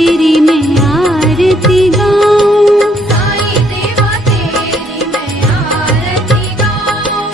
तेरी मैं आरती गाऊं, साईं देवा तेरी मैं आरती गाऊं।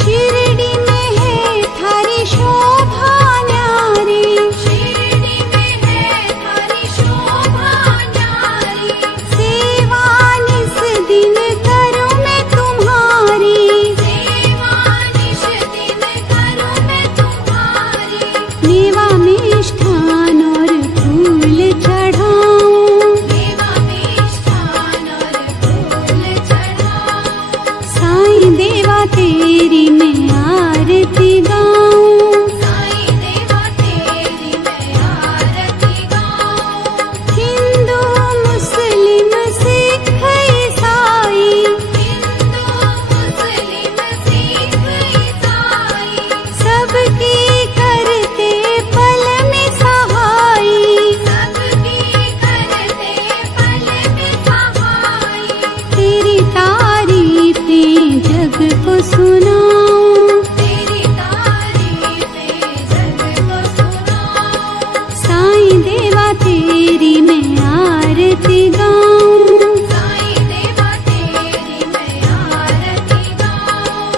शिरडी में है थारी शोभा न्यारी, शिरडी में है थारी शोभा न्यारी। सेवा निस दिन करूं मैं तुम्हारी, सेवा निश दिन करूं मैं तुम्हारी। मेवा मिष्ठान और फूल चढ़ाऊं, देवा मिष्ठान और फूल चढ़ाऊं। साईं देवा तेरी मैं आरती गाऊं, साईं देवा तेरी मैं आरती गाऊं। हिंदू मुस्लिम सिख ईसाई, हिंदू मुस्लिम सिख ईसाई। सबकी करते पल में सहाई, सबकी करते पल में सहाई। तेरी तारीफें जग को सुनाऊं, तेरी तारीफें जग को सुनाऊं। साईं देवा तेरी मैं आरती गाऊं, साईं देवा तेरी मैं आरती गाऊं।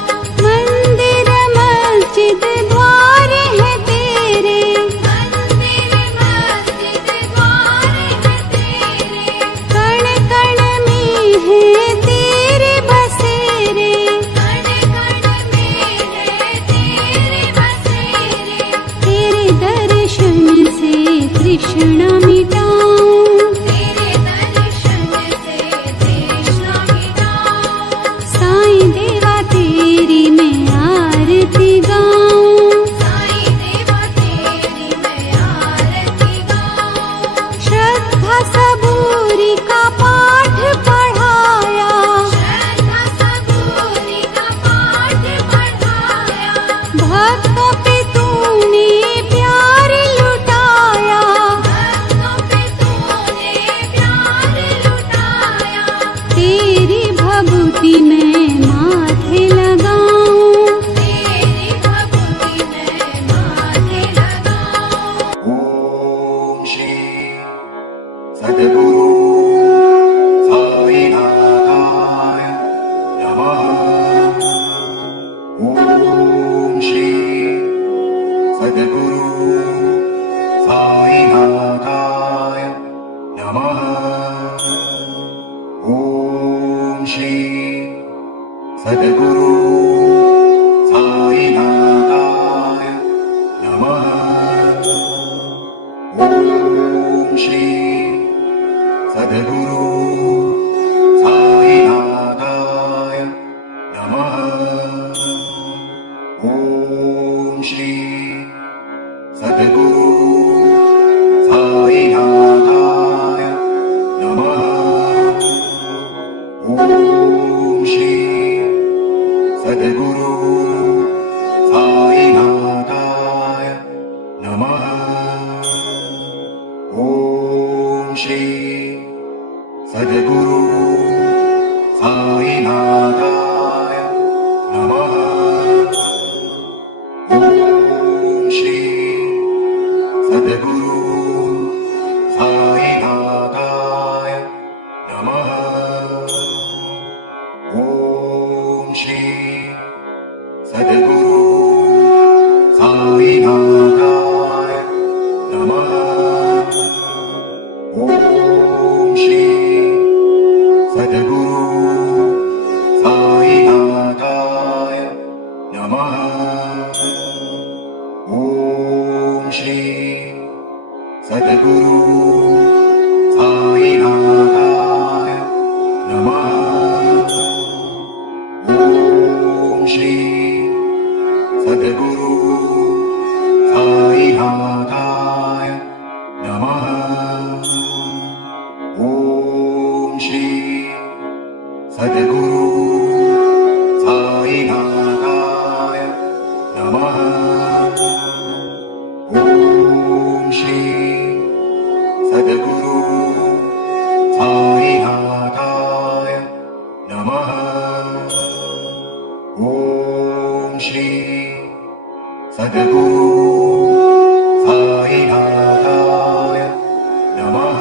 मंदिर मस्जिद द्वार है तेरे, मंदिर मस्जिद द्वार है तेरे। कण कण में है तेरे बसेरे, कण कण में है तेरे बसेरे। तेरे दर्शन से तृष्णा मिटाऊं, तेरे दर्शन से तृष्णा मिटाऊं। साईं देवा तेरी मैं आरती गाऊं, साईं देवा तेरी मैं आरती गाऊं। श्रद्धा सबूरी का पाठ पढ़ाया, श्रद्धा सबूरी का पाठ पढ़ाया। भक्तों पे तूने प्यार लुटाया, भक्तों पे तूने प्यार लुटाया। तेरी भभूति मैं माथे लगाऊं, तेरी भक्ति मैं माथे लगाऊं। ओम श्री सद्गुरु साईनाथाय नमः। ओम श्री सद्गुरु साईनाथाय नमः। ओम श्री सद्गुरु साईनाथाय नमः। ओम श्री सद्गुरु साईनाथाय नमः। ओम श्री सद्गुरु साईनाथाय नमः। ओम श्री सद्गुरु साईनाथाय नमः। ओम श्री सद्गुरु साईनाथाय नमः। ओम श्री सद्गुरु साईनाथाय नमः। ओम श्री सद्गुरु साईनाथाय नमः। ओम श्री सद्गुरु साईनाथाय नमः। ओम श्री सद्गुरु साईनाथाय नमः। ओम श्री सद्गुरु साईनाथाय नमः। ओम श्री सद्गुरु साईनाथाय नमः। ओम श्री सद्गुरु साईनाथाय नमः। ओम श्री सद्गुरु साईनाथाय नमः।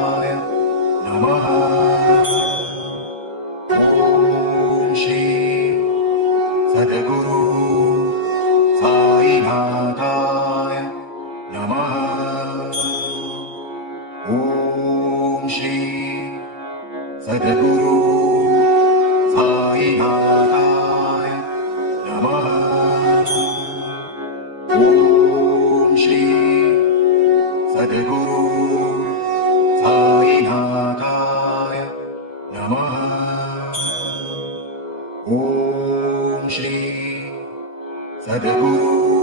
श्री सद्गुरु साईनाथाय नमः। ॐ श्री सद्गुरु साईनाथाय नमः। ॐ श्री सद्गुरु